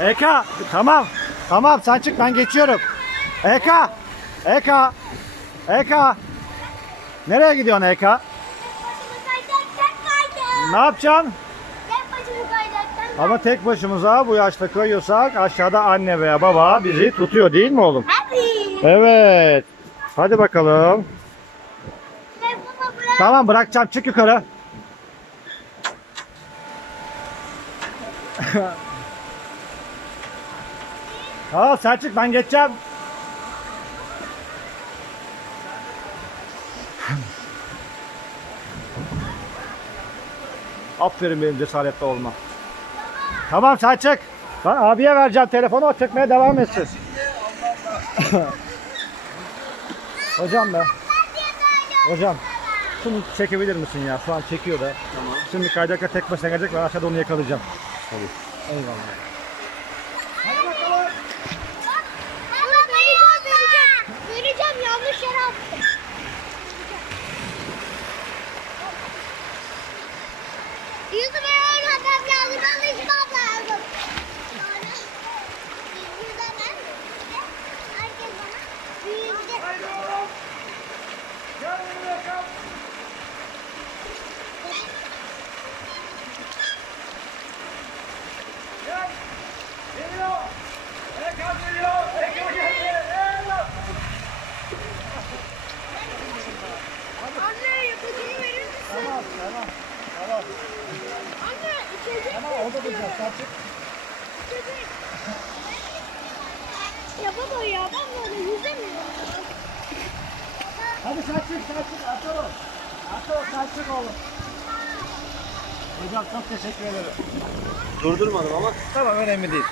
Eka tamam. Tamam sen çık ben geçiyorum. Eka. Eka. Eka. Nereye gidiyorsun Eka? Ne yapacaksın? Ama tek başımıza bu yaşta kayıyorsak aşağıda anne veya baba bizi tutuyor değil mi oğlum? Evet. Hadi bakalım. Tamam bırakacağım çık yukarı. Tamam sen çık ben geçeceğim. Aferin benim cesaretli olma. Tamam sen çık. Ben abiye vereceğim telefonu o çekmeye devam etsin. Hocam be. Hocam şunu çekebilir misin ya? Şu an çekiyor da. Tamam. Şimdi kaydakla tek başına gelecek ben aşağıda onu yakalayacağım. Tabii. Eyvallah. Yüzüme oynatmam lazım, alışmam lazım. Yüzemem. Herkes bana büyüyecek. Anne yapacağını verir misin? Tamam tamam. Tamam. Anne içecek Tamam orada duracağız. Sen çık. içecek. Ya baba ya ben böyle yüzemiyorum. Hadi sen çık sen çık. Ataro. Ataro sen çık oğlum. Hocam çok teşekkür ederim. Durdurmadım ama. Tamam önemli değil.